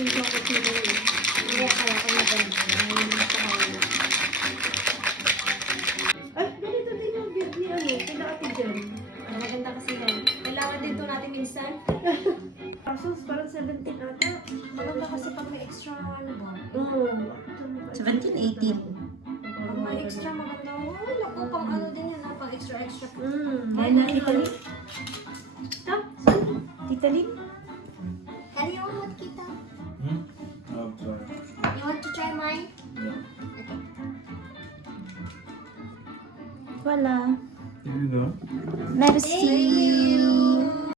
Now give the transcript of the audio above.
yung chocolate nila eh. Kaya kaya ko maganda. Ay, ganito din yung beard ni ano, kila Ate Jen. Maganda kasi yan. Kailangan din to natin minsan. Kaso parang 17 ata. Maganda kasi pag may extra ano ba? Oo. 17, 18. Pag may extra maganda. Ay, naku, pang ano din yan ha, pang extra. Ay, na Tita Lin. Tita Lin? Can you want kita? Oh, sorry. You want to try mine? Yeah. Okay. Wala. Here you go. Merci.